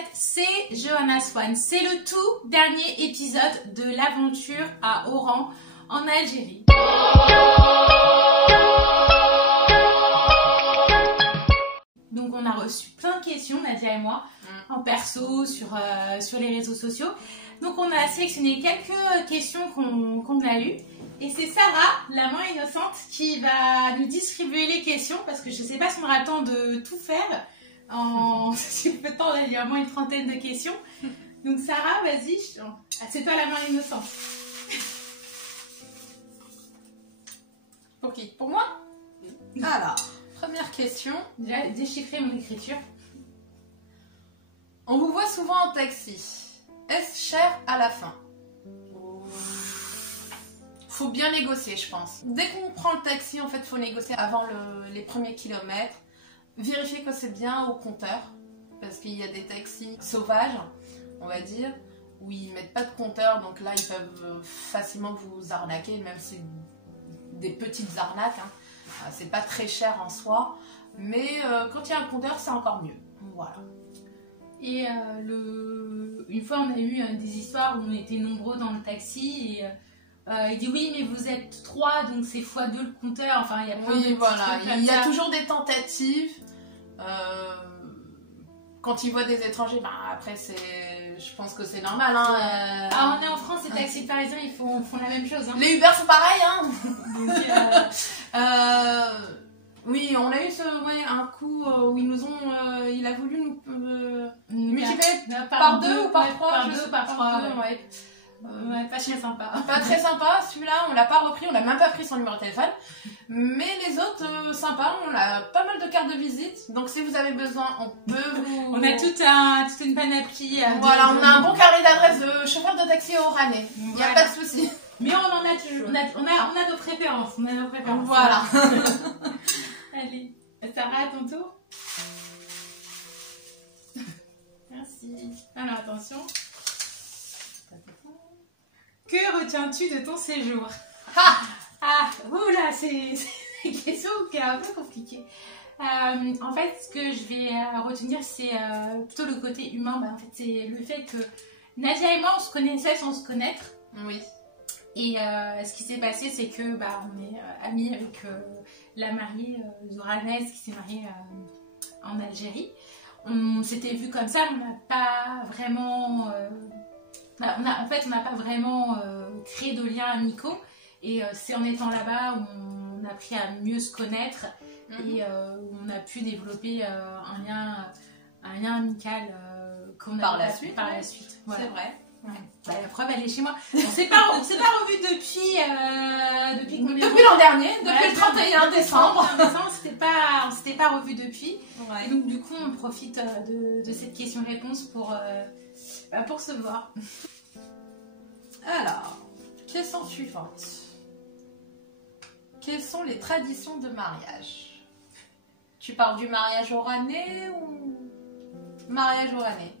fait, c'est Johanna Swan. C'est le tout dernier épisode de l'aventure à Oran, en Algérie. Donc on a reçu plein de questions, Nadia et moi, en perso, sur les réseaux sociaux. Donc on a sélectionné quelques questions qu'on a eues. Et c'est Sarah, la main innocente, qui va nous distribuer les questions, parce que je ne sais pas si on aura le temps de tout faire. En si peu de temps, il y a au moins une trentaine de questions. Donc Sarah, vas-y, c'est toi la main innocente. Pour qui? Pour moi? Alors, première question. J'ai déchiffré mon écriture. On vous voit souvent en taxi. Est-ce cher à la fin? Faut bien négocier, je pense. Dès qu'on prend le taxi, en fait, faut négocier avant les premiers kilomètres. Vérifier que c'est bien au compteur. Parce qu'il y a des taxis sauvages, on va dire, où ils mettent pas de compteur. Donc là, ils peuvent facilement vous arnaquer, même si c'est des petites arnaques. Hein. C'est pas très cher en soi. Mais quand il y a un compteur, c'est encore mieux. Voilà. Et une fois, on a eu des histoires où on était nombreux dans le taxi et il dit oui, mais vous êtes 3, donc c'est x2 le compteur. Enfin, il y a plein de voilà. Il y a ça. toujours des tentatives. Quand ils voient des étrangers, après, je pense que c'est normal. Hein. On est en France, les taxis parisiens, ils font la même chose. Hein. Les Uber sont pareils. Hein. Donc, oui, on a eu un coup où il a voulu nous multiplier par 2 ou par 3. Par 2, par 3. Ouais, pas très sympa. Pas très sympa, celui-là, on l'a pas repris, on n'a même pas pris son numéro de téléphone. Mais les autres, sympas, on a pas mal de cartes de visite. Donc si vous avez besoin, on peut vous... On a toute une panoplie. Voilà, on a un bon carré d'adresse de chauffeur de taxi oranais. Il n'y a pas de souci. Mais on en a toujours. On a nos préférences. Voilà. Allez, Sarah, à ton tour. Merci. Alors attention. Que retiens-tu de ton séjour? Oula, c'est une question qui est un peu compliquée. En fait, ce que je vais retenir, c'est plutôt le côté humain. En fait, c'est le fait que Nadia et moi, on se connaissait sans se connaître. Oui. Et ce qui s'est passé, c'est que on est amis avec la mariée zoranaise qui s'est mariée en Algérie. On s'était vus comme ça, on n'a pas vraiment... on n'a pas vraiment créé de liens amicaux. Et c'est en étant là-bas où on a appris à mieux se connaître et où on a pu développer un lien amical qu'on a par la suite. Voilà. C'est vrai. Ouais. La preuve, elle est chez moi. On s'est pas revus depuis l'an dernier, depuis le 31 décembre. On s'était pas revus depuis. Ouais. Donc du coup, on profite de cette question-réponse pour se voir. Alors, question suivante. Quelles sont les traditions de mariage? Tu parles du mariage oranais ou mariage oranais?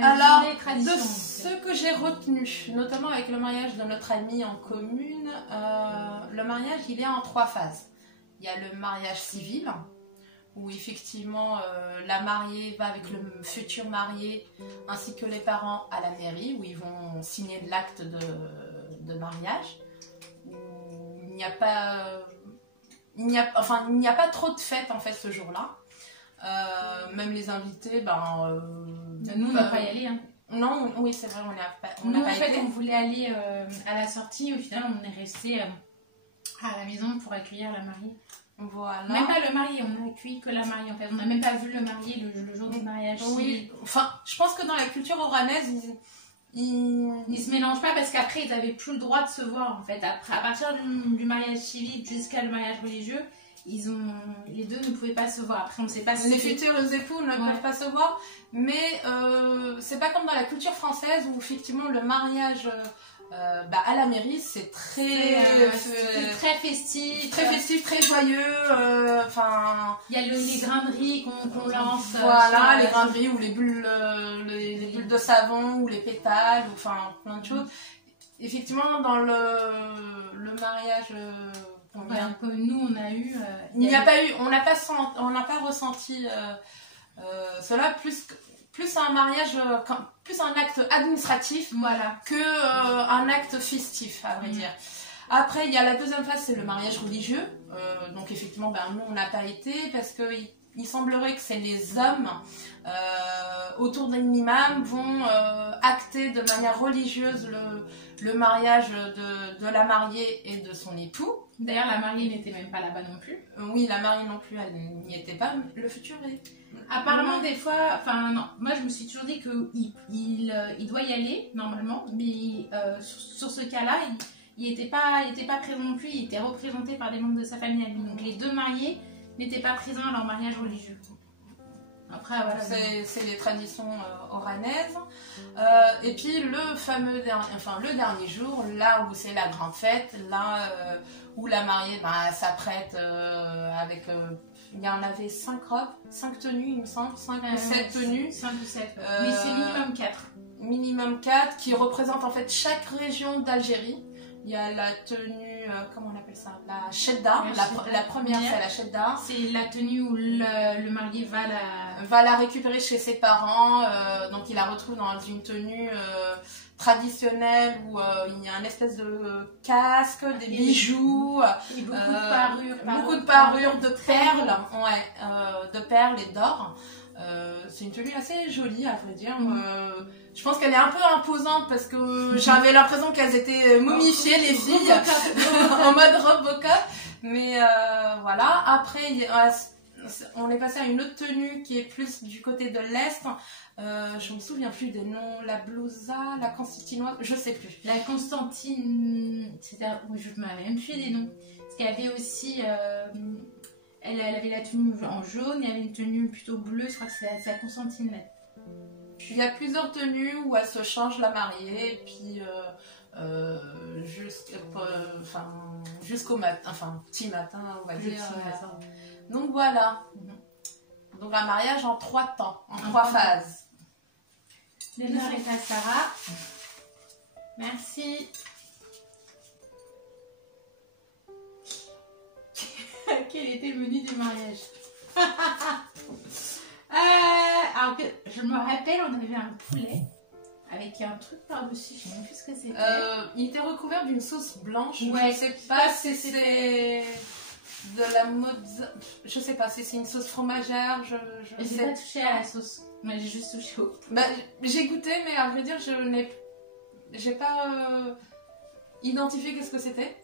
Alors, de ce que j'ai retenu, notamment avec le mariage de notre amie en commune, le mariage, il est en 3 phases. Il y a le mariage civil, où effectivement la mariée va avec le futur marié ainsi que les parents à la mairie, où ils vont signer l'acte de mariage. Il n'y a pas trop de fêtes en fait ce jour-là. Même les invités, nous on n'a pas y aller. Hein. Non, oui c'est vrai, on n'a pas été. On voulait aller à la sortie, au final on est resté à la maison pour accueillir la mariée. Voilà. Même pas le marié, on n'a accueilli que la mariée en fait. On n'a même pas vu le marié le jour du mariage. Oui, enfin, je pense que dans la culture oranaise, ils se mélangent pas parce qu'après ils n'avaient plus le droit de se voir en fait. Après, à partir du mariage civil jusqu'à le mariage religieux, les deux ne pouvaient pas se voir. Après on ne sait pas si les futurs époux ne peuvent pas se voir, mais c'est pas comme dans la culture française où effectivement le mariage à la mairie c'est très festif, très joyeux. Il y a les grains de riz qu'on lance. Voilà, les grains de riz ou les bulles de savon ou les pétales, plein de choses. Effectivement, dans le mariage que nous on a eu, on n'a pas ressenti cela, plus plus un mariage, plus un acte administratif voilà. que un acte festif, à vrai dire. Après, il y a la deuxième phase, c'est le mariage religieux. Donc effectivement, nous, on n'a pas été parce que il semblerait que c'est les hommes autour d'un imam vont acter de manière religieuse le mariage de la mariée et de son époux. D'ailleurs, la mariée n'était même pas là-bas non plus. Oui, la mariée non plus, elle n'y était pas. Le futur est... Apparemment, des fois, enfin non, moi je me suis toujours dit qu'il doit y aller, normalement, mais sur ce cas-là, il n'était pas présent non plus, il était représenté par des membres de sa famille à lui. Donc les deux mariés n'étaient pas présents à leur mariage religieux. Après, voilà. C'est les traditions oranaises. Et puis le dernier jour, là où c'est la grande fête, là où la mariée s'apprête avec... il y en avait 5 robes, 5 tenues, il me semble, 5 ou 7 tenues. 5 ou 7, mais c'est minimum 4. Minimum 4, qui représentent en fait chaque région d'Algérie. Il y a la tenue, comment on appelle ça? La chedda. La première, c'est la chedda. C'est la tenue où le marié va la récupérer chez ses parents. Donc il la retrouve dans une tenue traditionnelle où il y a une espèce de casque, des bijoux, et beaucoup de parures, de perles, de perles et d'or. C'est une tenue assez jolie, à vrai dire. Je pense qu'elle est un peu imposante parce que j'avais l'impression qu'elles étaient momifiées, les filles, en mode Robocop. Mais voilà. Après, on est passé à une autre tenue qui est plus du côté de l'Est. Je me souviens plus des noms. La blousa, la constantinoise, je sais plus. La Constantine, je me rappelle même plus des noms. Parce qu'il y avait aussi... Elle avait la tenue en jaune, il y avait une tenue plutôt bleue, je crois que c'est la Constantine. Il y a plusieurs tenues où elle se change la mariée, et puis jusqu'au matin, petit matin, on va dire. Donc voilà. Donc un mariage en 3 temps, en 3 phases. L'honneur est à Sarah. Merci. Quel était le menu du mariage? Alors que je me rappelle, on avait un poulet avec un truc par-dessus, je ne sais même plus ce que c'était. Il était recouvert d'une sauce blanche. Ouais, je sais pas si c'est de la mozza. Je sais pas si c'est une sauce fromagère. J'ai pas touché à la sauce. Moi j'ai juste touché au. J'ai goûté, mais à vrai dire, j'ai pas identifié qu'est-ce que c'était.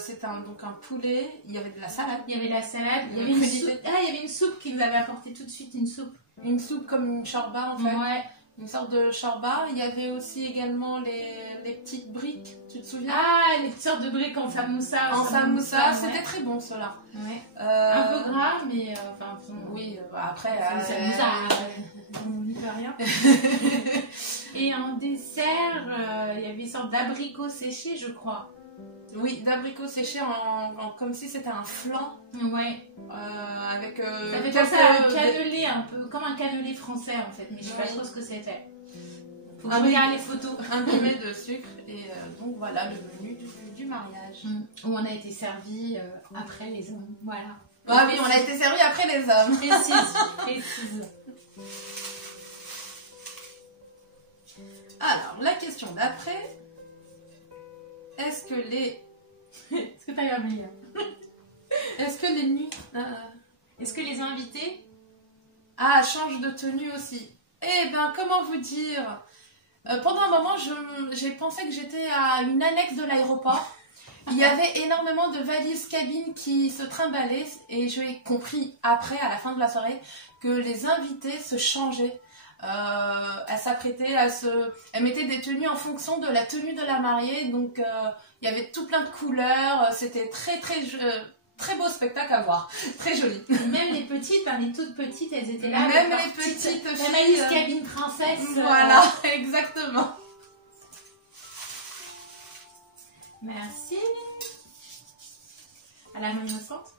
C'était donc un poulet, il y avait de la salade. Il y avait de la salade, il y avait une soupe. Il y avait une soupe qui nous avait apporté tout de suite, une soupe. Une soupe comme une shorba en fait. Ouais. Une sorte de shorba. Il y avait aussi également les petites briques, tu te souviens? Ah, les petites sortes de briques en samoussa. En samoussa, c'était très bon cela. Ouais. Un peu gras, mais oui, après... samoussa, on n'y peut rien. Et en dessert, il y avait une sorte d'abricot séché, je crois. Oui, d'abricots séchés comme si c'était un flan. Ouais. Avec. Ça fait penser à un cannelé, un peu comme un cannelé français en fait, mais je sais pas trop ce que c'était. Faut que je regarde les photos. Imbibé de sucre, et donc voilà le menu du mariage. Où on a été servi après les hommes. Voilà. Ah oui, on a été servi après les hommes. Précise. Alors, la question d'après. Est-ce que les... Est-ce que t'as eu un meilleur? Est-ce que les nuits... Est-ce que les invités... changent de tenue aussi. Eh ben, comment vous dire? Pendant un moment, j'ai pensé que j'étais à une annexe de l'aéroport. Il y avait énormément de valises cabines qui se trimballaient. Et j'ai compris après, à la fin de la soirée, que les invités se changeaient. Elle s'apprêtait elle mettait des tenues en fonction de la tenue de la mariée, donc il y avait tout plein de couleurs, c'était très beau spectacle à voir, très joli. Même les petites, les toutes petites, elles étaient là. Même les petites filles, la valise cabine princesse. Voilà, exactement. Merci. À la main innocente.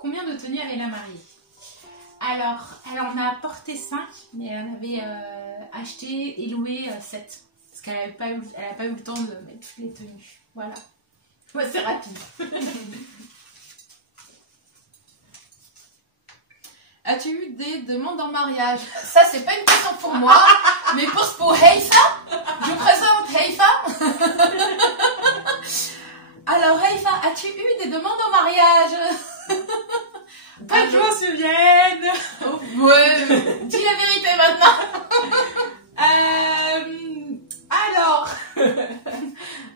Combien de tenues avait la mariée? Alors, elle en a apporté 5, mais elle en avait acheté et loué 7. Parce qu'elle n'a pas eu le temps de mettre toutes les tenues. Voilà. Ouais, c'est rapide. as-tu eu des demandes en mariage? Ça, c'est pas une question pour moi, mais pour Heifa. Je vous présente Heifa. Alors, Heifa, as-tu eu des demandes en mariage? Pas que je m'en souvienne. Ouais, dis la vérité maintenant. Alors,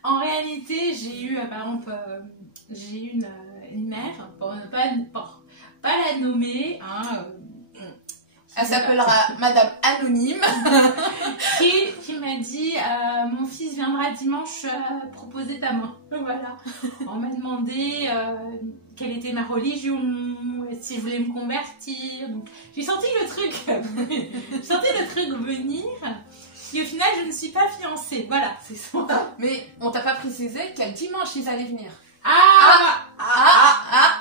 en réalité, j'ai eu, par exemple, j'ai eu une mère, pour ne pas la nommer, hein, elle s'appellera Madame Anonyme, qui m'a dit mon fils viendra dimanche proposer ta main. Voilà. On m'a demandé quelle était ma religion, si je voulais me convertir. Donc, j'ai senti le truc, venir. Et au final, je ne suis pas fiancée. Voilà, c'est ça. Mais on t'a pas précisé quel dimanche ils allaient venir.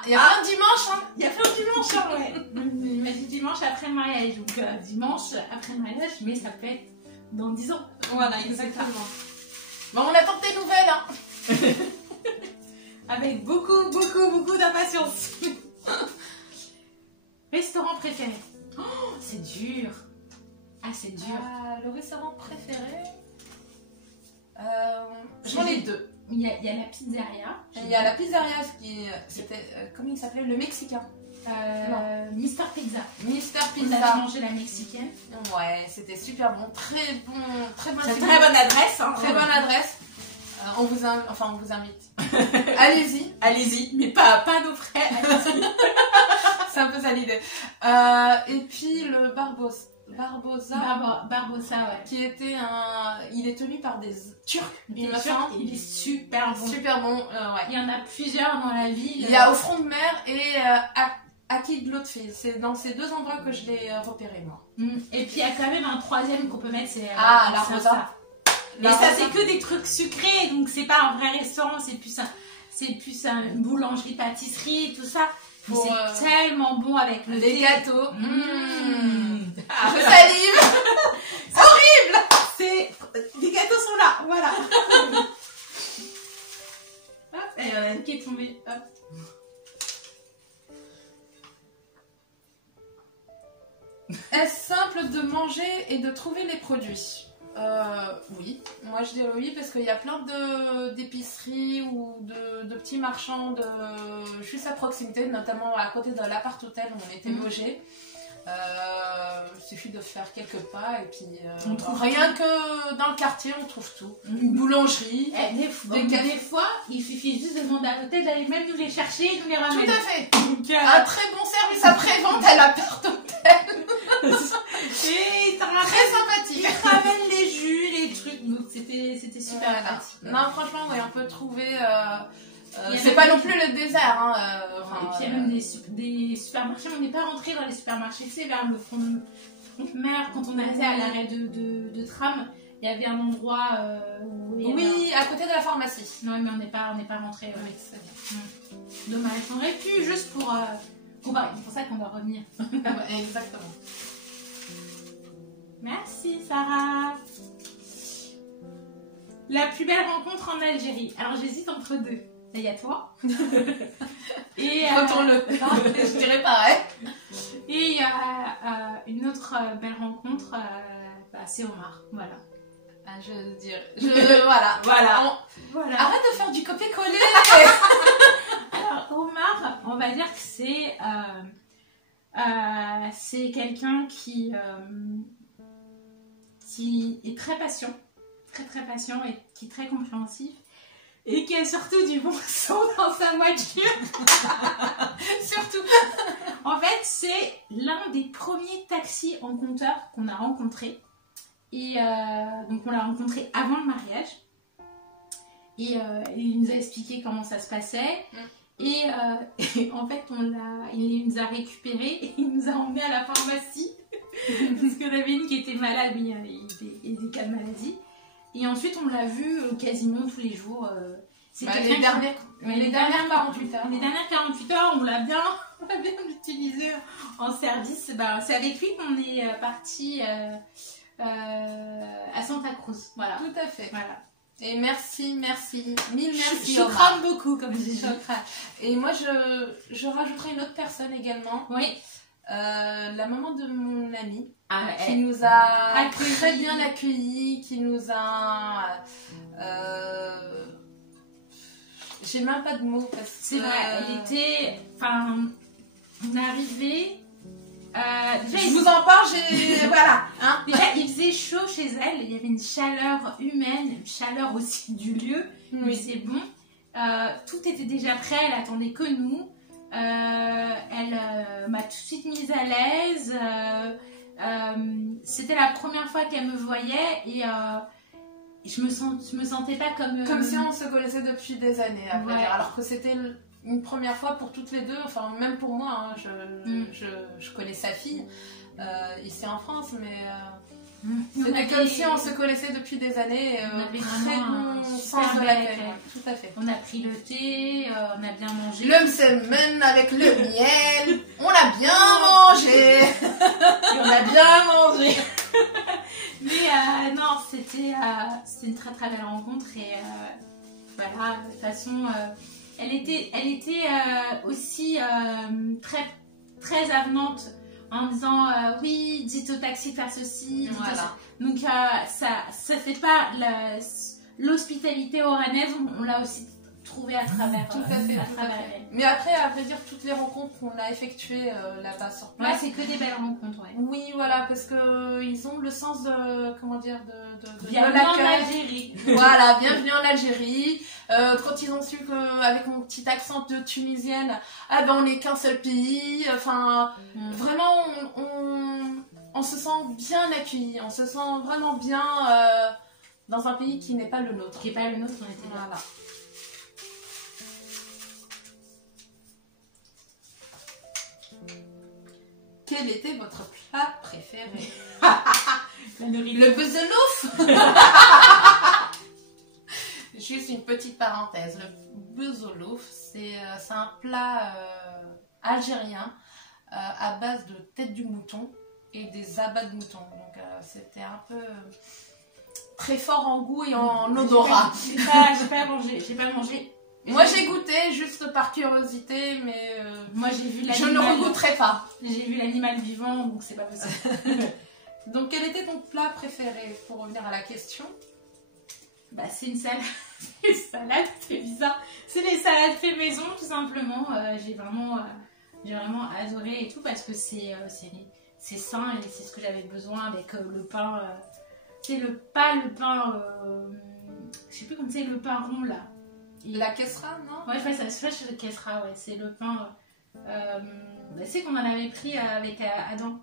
Il y a plein de dimanches, hein. Il y a plein de dimanches, hein, ouais. Il m'a dit dimanche après le mariage. Donc, dimanche après le mariage, mais ça peut être dans 10 ans. Voilà, exactement. Bon, on attend tes nouvelles, hein. Avec beaucoup d'impatience. Restaurant préféré. Oh, c'est dur. Ah, c'est dur. Le restaurant préféré, j'en ai deux. Il y a la pizzeria. Il y a la pizzeria qui c'était comment il s'appelait, le mexicain. Mister Pizza. Mister On Pizza. a mangé la mexicaine. Ouais, c'était super bon, très bonne. C'est très bonne adresse. Hein, très bonne adresse. On vous invite. Allez-y, mais pas nos frais. C'est un peu ça l'idée. Et puis le Barbosa, ouais. Qui était il est tenu par des Turcs. Il est super bon. Super bon, ouais. Il y en a plusieurs dans la ville. Il y a au front de mer et à Kid Lotfi. C'est dans ces deux endroits que je l'ai repéré, moi. Et puis il y a quand même un troisième qu'on peut mettre, c'est la Rosa. Mais ça, c'est que des trucs sucrés, donc c'est pas un vrai restaurant, c'est plus une boulangerie, pâtisserie, tout ça. Mais c'est tellement bon avec le des thé. Gâteaux. Je salive. C'est horrible. Les gâteaux sont là, voilà. Hop, et il y en a une qui est tombée. Hop. Est-ce simple de manger et de trouver les produits? Oui, moi je dirais oui parce qu'il y a plein d'épiceries ou de petits marchands juste à proximité, notamment à côté de l'appart-hôtel où on était logés. Il suffit de faire quelques pas et puis on trouve rien que dans le quartier on trouve tout. Une boulangerie, des fois il suffit juste de demander à l'hôtel d'aller même nous les chercher et nous les ramener. Tout à fait. Un très bon service après-vente à l'appart-hôtel. Et très sympathique. Ils ramènent les jus, les trucs, donc c'était super sympathique. Non, franchement, ouais, on peut trouver. C'est pas non plus le désert. Hein, et puis il y a même des supermarchés. On n'est pas rentré dans les supermarchés, c'est vers le front de mer. Quand on était à l'arrêt de tram, il y avait un endroit où. Oui, à côté de la pharmacie. Non, mais on n'est pas rentré. Oui, c'est bien. Dommage. On aurait pu juste pour. C'est pour ça qu'on doit revenir. Exactement. Merci Sarah. La plus belle rencontre en Algérie. Alors j'hésite entre deux. Il y a toi. Et je dirais pareil. Et il y a une autre belle rencontre. C'est Omar. Voilà. Voilà. Voilà. Arrête de faire du copier-coller. Alors Omar, on va dire que c'est quelqu'un qui est très patient, très patient et qui est très compréhensif et qui a surtout du bon son dans sa voiture. Surtout. En fait, c'est l'un des premiers taxis en compteur qu'on a rencontré. Et donc on l'a rencontré avant le mariage. Et il nous a expliqué comment ça se passait. Et en fait, il nous a récupérés et il nous a emmenés à la pharmacie. Parce qu'on avait une qui était malade, mais il y a des cas de maladie. Et ensuite, on l'a vu quasiment tous les jours. Les dernières 48 heures. Les dernières 48 heures, on l'a bien utilisé en service. C'est avec lui qu'on est parti à Santa Cruz. Voilà. Tout à fait. Voilà. Et merci, mille merci. Je crame beaucoup, comme je dis. Et moi, je rajouterai une autre personne également. Oui. La maman de mon amie, qui elle nous a accueillis. très bien accueillis, qui nous a... J'ai même pas de mots parce que... C'est vrai, elle était... Enfin, on est arrivé... déjà, je vous en parle, j'ai... voilà. Hein. Déjà, il faisait chaud chez elle, il y avait une chaleur humaine, une chaleur aussi du lieu, mais c'est bon. Tout était déjà prêt, elle attendait que nous. Elle m'a tout de suite mise à l'aise. C'était la première fois qu'elle me voyait et je me sentais pas comme... Comme si on se connaissait depuis des années, à vrai Ouais. dire. Alors que c'était une première fois pour toutes les deux, enfin même pour moi, hein, je connais sa fille ici en France, mais c'était comme si on se connaissait depuis des années. On avait très vraiment bon un sens super de bel l'accueil. accueil. Tout à fait. On a pris le thé, on a bien mangé. Le semaine avec le miel, on a bien mangé. Et on a bien mangé. Mais non, c'était une très très belle rencontre et voilà, de toute façon, elle était aussi très, très avenante en disant oui, dites au taxi de faire ceci, dites Voilà. donc ça fait pas l'hospitalité oranaise, on l'a aussi trouvé à travers Tout à fait, à tout à travers fait. elle. Mais après, à vrai dire, toutes les rencontres qu'on a effectuées là-bas sur Ouais, place, c'est que des belles rencontres, ouais. oui, voilà, parce que ils ont le sens de, comment dire, de Bienvenue en l'accueil. Algérie. Voilà, bienvenue en Algérie. Quand ils ont su qu'avec mon petit accent de tunisienne, ah ben on n'est qu'un seul pays. Enfin, vraiment, on se sent bien accueilli. On se sent vraiment bien dans un pays qui n'est pas le nôtre. Qui n'est pas le nôtre, on était là. Voilà. Quel était votre plat préféré? Le beuzenouf. Juste une petite parenthèse. Le beuzenouf, c'est un plat algérien à base de tête du mouton et des abats de mouton. Donc c'était un peu très fort en goût et en odorat. J'ai pas mangé. Moi j'ai goûté juste par curiosité, mais moi j'ai vu je ne regoûterai pas. J'ai vu l'animal vivant, donc c'est pas possible. Donc quel était ton plat préféré pour revenir à la question? Bah c'est une salade. Une salade, c'est bizarre. C'est les salades fait maison tout simplement. J'ai vraiment adoré et tout parce que c'est sain et c'est ce que j'avais besoin avec le pain. C'est le pain, je sais plus comment c'est, le pain rond là. La Kesra, non? Ouais, ça se fait chez le Kesra, ouais. C'est le pain. C'est qu'on en avait pris avec Adam.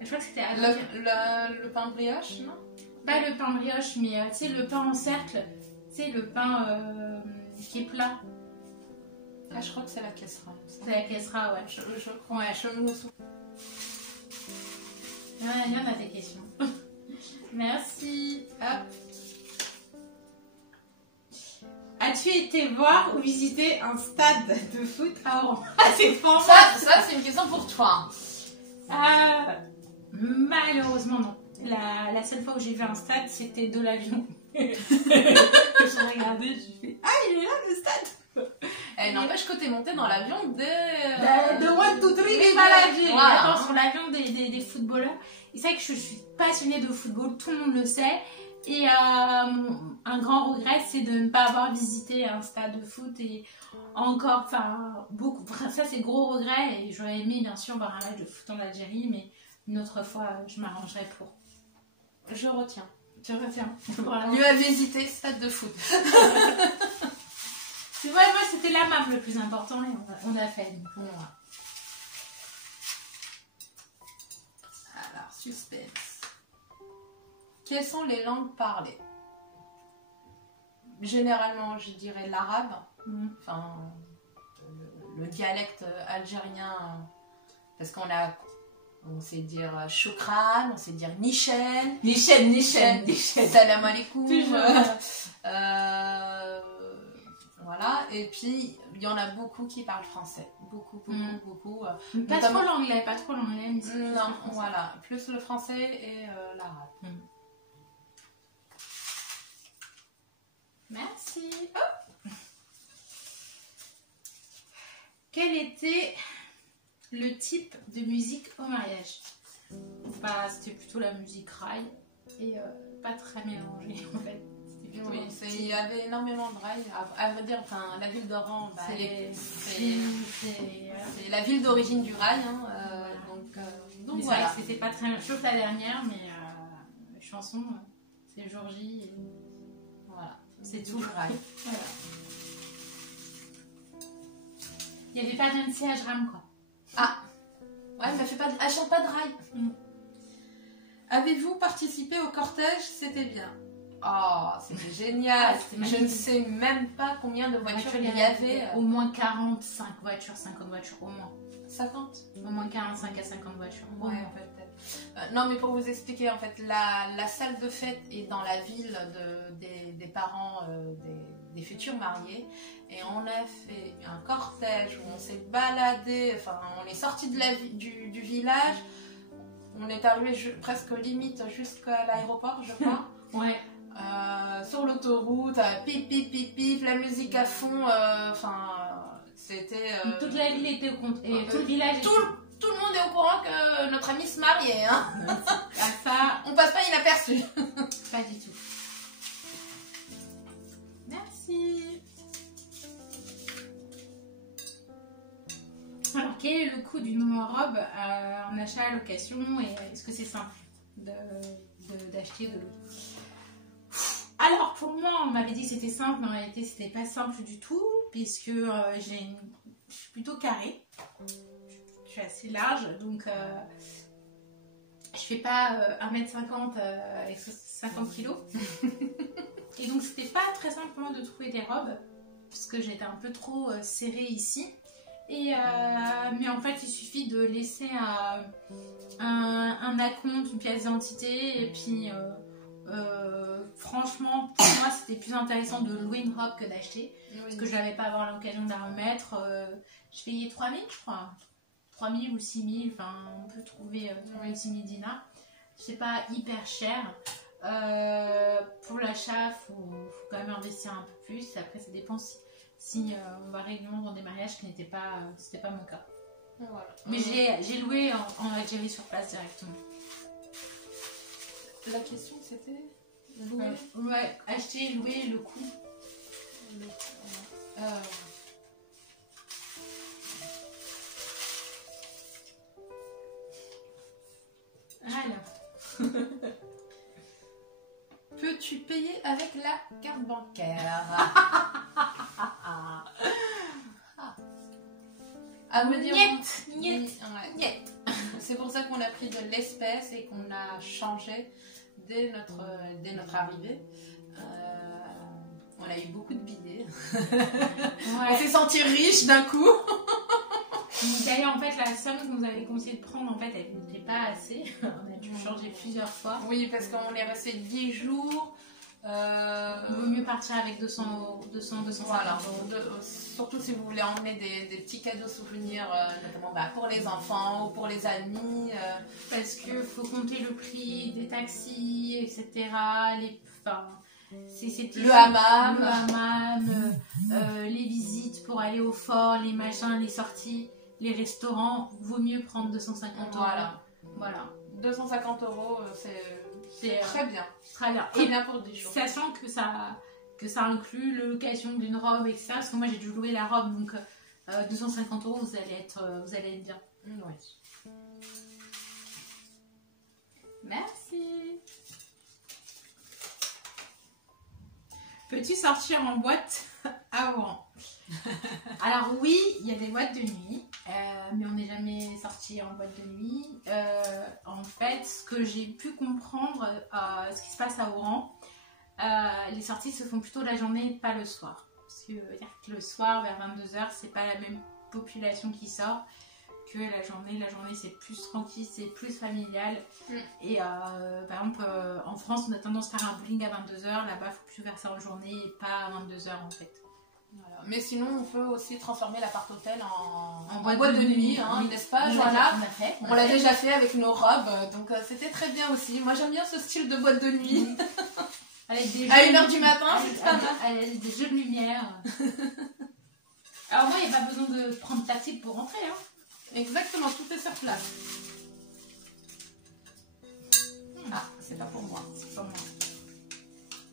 Je crois que c'était Adam. Le pain brioche, non? Pas le pain brioche, mais tu sais, le pain en cercle. Tu sais, le pain qui est plat. Ah, je crois que c'est la Kesra. C'est la Kesra, ouais. Je crois. Ouais, je me souviens. Il y en a des questions. Merci. Hop. As-tu été voir ou visiter un stade de foot à Oran? C'est pour moi. Ça c'est une question pour toi. Malheureusement, non. La seule fois où j'ai vu un stade, c'était de l'avion. Je regardais, j'ai fait ah, il est là le stade. N'empêche que t'es monté dans l'avion de 1, 2, 3, mais voilà. Attends, sur l'avion des footballeurs. Et c'est vrai que je suis passionnée de football, tout le monde le sait. Et un grand regret, c'est de ne pas avoir visité un stade de foot. Et encore, enfin, beaucoup. Ça, c'est gros regret. Et j'aurais aimé, bien sûr, voir un match de foot en Algérie. Mais une autre fois, je m'arrangerai pour. Je retiens. Tu retiens. Voilà. Mieux à visiter stade de foot. C'est vrai, moi, c'était la map le plus important. Et on a fait. Donc, voilà. Alors, suspense. Quelles sont les langues parlées? Généralement, je dirais l'arabe. Enfin, le dialecte algérien. Parce on sait dire choukran, on sait dire nichen. Nichen. Salam alaikum. Toujours. Voilà. Et puis, il y en a beaucoup qui parlent français. Beaucoup. Pas trop l'anglais, mais non, voilà. Plus le français et l'arabe. Merci. Oh. Quel était le type de musique au mariage. Bah, c'était plutôt la musique rail et pas très mélangée en fait. Oui, il y avait énormément de rail. À vrai dire, la ville d'Oran, bah, c'est la ville d'origine du rail. Hein, donc voilà. C'était pas très bien. Sauf la dernière, mais la chanson, c'est Jour J. Et... Voilà, c'est tout. Rail. Voilà. Il n'y avait pas Nancy Ajram, quoi. Ah, ouais, elle chante pas de rail. Avez-vous participé au cortège? C'était bien. Oh, c'était génial. Je ne sais même pas combien de voitures il y avait. Au moins 45 voitures, 50 voitures, au moins. 50? Au moins 45 à 50 voitures. Ouais, peut-être. Non, mais pour vous expliquer, en fait, la salle de fête est dans la ville des parents des futurs mariés. Et on a fait un cortège où on s'est baladé, enfin, on est sorti du village. On est arrivé presque limite jusqu'à l'aéroport, je crois. Ouais. Sur l'autoroute, pip pip pip pip, la musique à fond, c'était... toute la ville était au compte, et tout le village... Tout le monde est au courant que notre ami se mariait, hein. Ça, on passe pas inaperçu. Pas du tout. Merci. Alors, quel est le coût d'une robe en achat à location et est-ce que c'est simple d'acheter de l'eau? Alors, pour moi, on m'avait dit que c'était simple, mais en réalité, c'était pas simple du tout, puisque je suis plutôt carrée. Je suis assez large, donc je fais pas 1m50 avec 50 kg. Et donc, c'était pas très simple pour moi de trouver des robes, parce que j'étais un peu trop serrée ici. Et mais en fait, il suffit de laisser un acompte, une pièce d'identité, et puis franchement, pour moi, c'était plus intéressant de louer une robe que d'acheter, parce que je n'avais pas avoir l'occasion de la remettre. Je payais 3000, je crois. 3000 ou 6000, enfin, on peut trouver 6000 dinars. C'est pas hyper cher. Pour l'achat, faut quand même investir un peu plus. Après, ça dépend si on va régulièrement dans des mariages qui n'étaient pas, c'était pas mon cas. Voilà. Mais j'ai loué en Algérie sur place directement. La question c'était louer. Ouais, acheter, louer, le coût. Alors. Peux-tu payer avec la carte bancaire? À me dire. Niet. C'est pour ça qu'on a pris de l'espèce et qu'on a changé dès notre arrivée. On a eu beaucoup de billets. Ouais. On s'est senti riche d'un coup. D'ailleurs, en fait, la somme que vous avez conseillé de prendre, en fait, elle n'était pas assez. On a dû changer plusieurs fois. Oui, parce qu'on est resté 10 jours. Il vaut mieux partir avec 200 voilà, surtout si vous voulez emmener des petits cadeaux souvenirs, notamment pour les enfants ou pour les amis. Parce qu'il faut compter le prix des taxis, etc. Le hammam, les visites pour aller au fort, les machins, les sorties, les restaurants. Vaut mieux prendre 250 €. Voilà. 250 €, c'est très bien. Très bien. Très bien pour 10 jours. Sachant que ça inclut la location d'une robe, etc. Parce que moi j'ai dû louer la robe, donc 250 €, vous allez être bien. Oui. Merci. Peux-tu sortir en boîte à Oran? Alors oui, il y a des boîtes de nuit, mais on n'est jamais sorti en boîte de nuit. En fait, ce que j'ai pu comprendre, ce qui se passe à Oran, les sorties se font plutôt la journée, pas le soir. Parce que le soir, vers 22 h, c'est pas la même population qui sort que la journée. La journée, c'est plus tranquille, c'est plus familial. Et par exemple, en France, on a tendance à faire un bowling à 22 h. Là-bas, il faut plus faire ça en journée et pas à 22 h en fait. Voilà. Mais sinon, on peut aussi transformer l'appart-hôtel en boîte de nuit, hein, oui. N'est-ce pas, Joanna? On l'a déjà fait avec nos robes, donc c'était très bien aussi. Moi, j'aime bien ce style de boîte de nuit. Avec des à 1h du matin, c'est pas mal. Avec des jeux de lumière. Alors moi, il n'y a pas besoin de prendre taxi pour rentrer. Hein. Exactement, tout est sur place. Ah, c'est pas pour moi. C'est pour moi.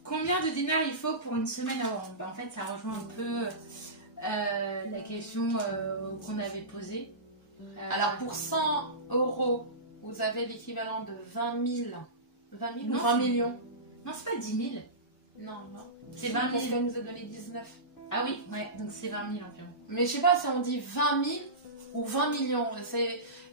Combien de dinars il faut pour une semaine à Oran? En fait, ça rejoint un peu la question qu'on avait posée. Alors, pour 100 €, vous avez l'équivalent de 20 000. 20 000 Non, ou 20 millions? Non, c'est pas 10 000. Non, non. C'est 20 000. Parce qu'elle nous a donné 19. Ah oui, ouais, donc c'est 20 000 environ. Mais je sais pas si on dit 20 000 ou 20 millions.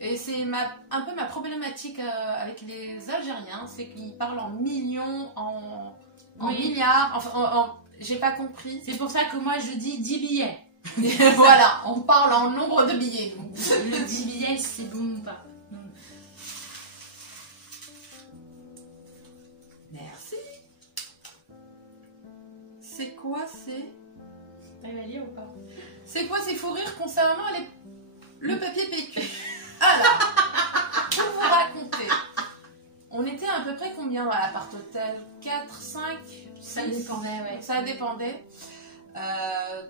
Et c'est un peu ma problématique avec les Algériens, c'est qu'ils parlent en millions, en milliards, enfin, j'ai pas compris. C'est pour ça que moi je dis 10 billets. Voilà, on parle en nombre de billets. Le 10 billets, c'est bon ou pas? Merci. C'est quoi Elle va lire ou pas? C'est quoi ces fous rires concernant le papier PQ? Alors, pour vous raconter, on était à peu près combien dans l'appart hôtel? 4, 5, 6? Ça dépendait, ouais. Ça dépendait.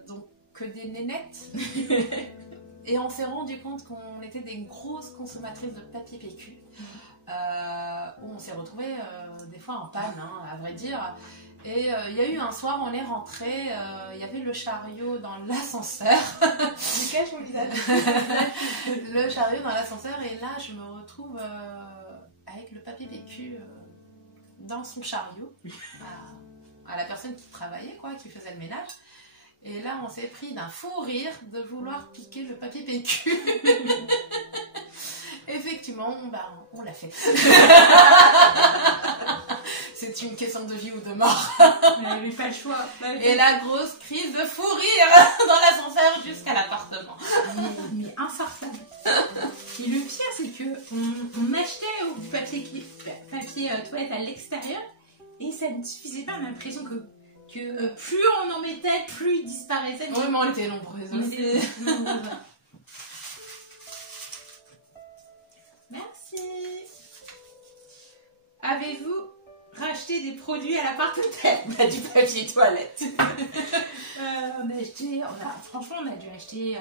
Donc, que des nénettes. Et on s'est rendu compte qu'on était des grosses consommatrices de papier PQ. Où on s'est retrouvés des fois en panne, hein, à vrai dire. Et il y a eu un soir, on est rentré, il y avait le chariot dans l'ascenseur. Le chariot dans l'ascenseur, et là je me retrouve avec le papier PQ dans son chariot, à la personne qui travaillait, quoi, qui faisait le ménage. Et là on s'est pris d'un fou rire de vouloir piquer le papier PQ. Effectivement, on l'a fait. C'est une question de vie ou de mort. Mais il n'y avait pas le choix. Et la grosse crise de fou rire dans l'ascenseur jusqu'à l'appartement. Mais infartable. Et le pire, c'est que on achetait du papier toilette à l'extérieur et ça ne suffisait pas. On a l'impression que plus on en mettait, plus il disparaissait. Oui, mais on était nombreuses aussi. Merci. Avez-vous racheté des produits à l'appart-hôtel? Du papier toilette. Franchement, on a dû acheter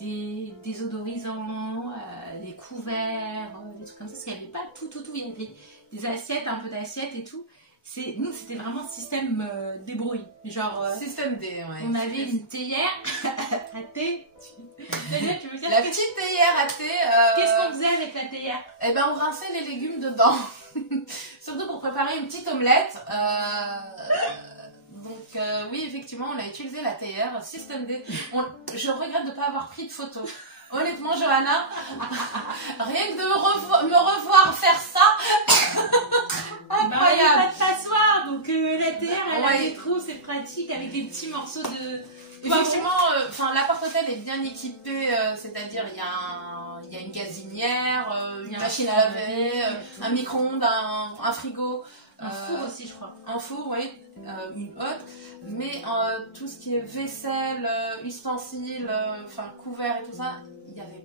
des désodorisants, des couverts, des trucs comme ça, parce qu'il n'y avait pas tout. Il y avait des assiettes, un peu d'assiettes et tout. Nous, c'était vraiment système débrouille. Genre, système D, ouais. On avait une théière à thé. La petite théière à thé. Qu'est-ce qu'on faisait avec la théière? Eh ben, on rinçait les légumes dedans. Surtout pour préparer une petite omelette. Donc, oui, effectivement, on a utilisé la théière, système D. Je regrette de ne pas avoir pris de photos. Honnêtement, Johanna, rien que de me revoir faire ça. Incroyable. Il n'y a pas de passoire, donc la théière, elle a des trous, c'est pratique avec des petits morceaux de. Effectivement, l'appart-hôtel est bien équipé, c'est-à-dire il y a une gazinière, une machine à laver, un micro-ondes, un frigo. Un four aussi, je crois. Un four, oui, une hotte. Mais tout ce qui est vaisselle, ustensiles, couverts et tout ça, il n'y avait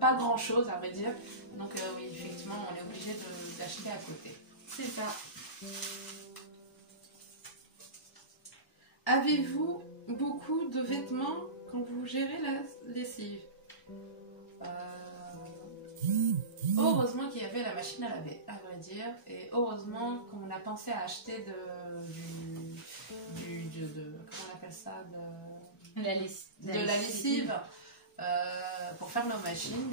pas grand-chose, à vrai dire. Donc oui, effectivement, on est obligé d'acheter à côté. C'est ça. Avez-vous beaucoup de vêtements quand vous gérez la lessive? Heureusement qu'il y avait la machine à laver, à vrai dire, et heureusement qu'on a pensé à acheter comment on appelle ça, de la lessive pour faire nos machines.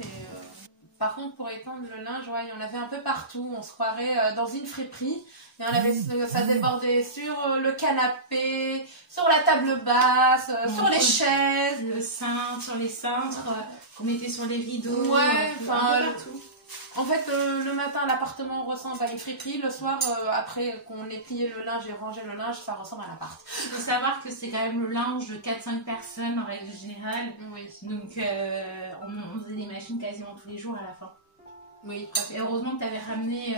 Par contre, pour étendre le linge, ouais, il y en avait un peu partout. On se croirait dans une friperie. Et ça débordait sur le canapé, sur la table basse, sur les chaises. Le cintre, sur les cintres, qu'on mettait sur les rideaux. Ouais, partout. En fait, le matin, l'appartement ressemble à une friperie. Le soir, après qu'on ait plié le linge et rangé le linge, ça ressemble à l'appart. Il faut savoir que c'est quand même le linge de 4-5 personnes en règle générale. Oui. Donc, on faisait des machines quasiment tous les jours à la fin. Oui, et heureusement que tu avais ramené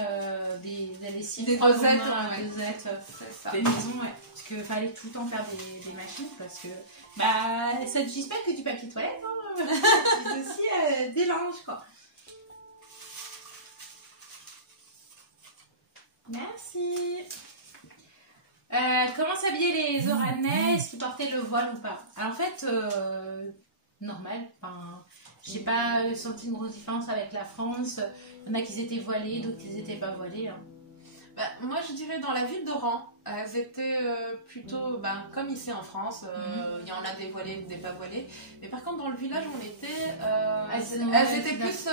des lessives. Des dosettes. C'est ça. Des maisons, ouais. Parce qu'il fallait tout le temps faire des machines. Parce que ça ne utilise pas que du papier toilette. Hein. C'est aussi des linges, quoi. Merci. Comment s'habillaient les Oranais? Est-ce qu'ils portaient le voile ou pas? Alors, en fait, normal. j'ai pas senti une grosse différence avec la France. Il y en a qui étaient voilés, d'autres qui n'étaient pas voilés. Hein. Bah, moi, je dirais dans la ville d'Oran, elles étaient plutôt comme ici en France. Il y en a des voilés, des pas voilés. Mais par contre, dans le village où on était, elles étaient plus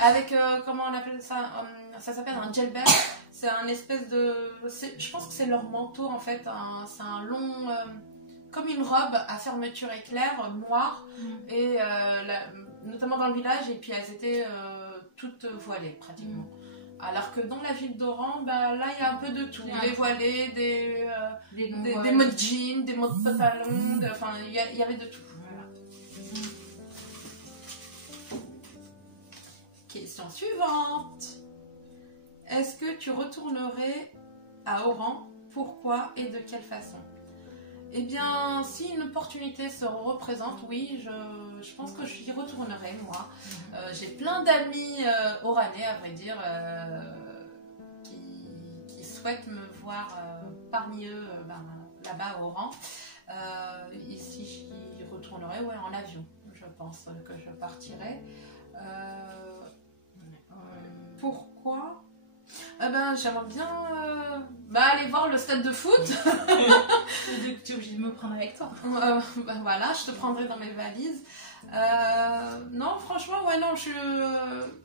avec, comment on appelle ça, ça s'appelle un djelber. C'est un espèce de... Je pense que c'est leur manteau en fait. C'est un long... comme une robe à fermeture éclair, noire. Et notamment dans le village. Et puis elles étaient toutes voilées pratiquement. Alors que dans la ville d'Oran, là il y a un peu de tout. Des voilés, des modes jeans, des modes pantalons, enfin il y avait de tout. Voilà. Question suivante. Est-ce que tu retournerais à Oran? Pourquoi et de quelle façon? Eh bien, si une opportunité se représente, oui, je pense que j'y retournerai, moi. J'ai plein d'amis oranais, à vrai dire, qui souhaitent me voir parmi eux là-bas à Oran. Et si j'y retournerai, ouais, en avion, je pense que je partirai. Pourquoi? J'aimerais bien aller voir le stade de foot. Tu es obligée de me prendre avec toi. Voilà, je te prendrai dans mes valises. Non, franchement, ouais, non,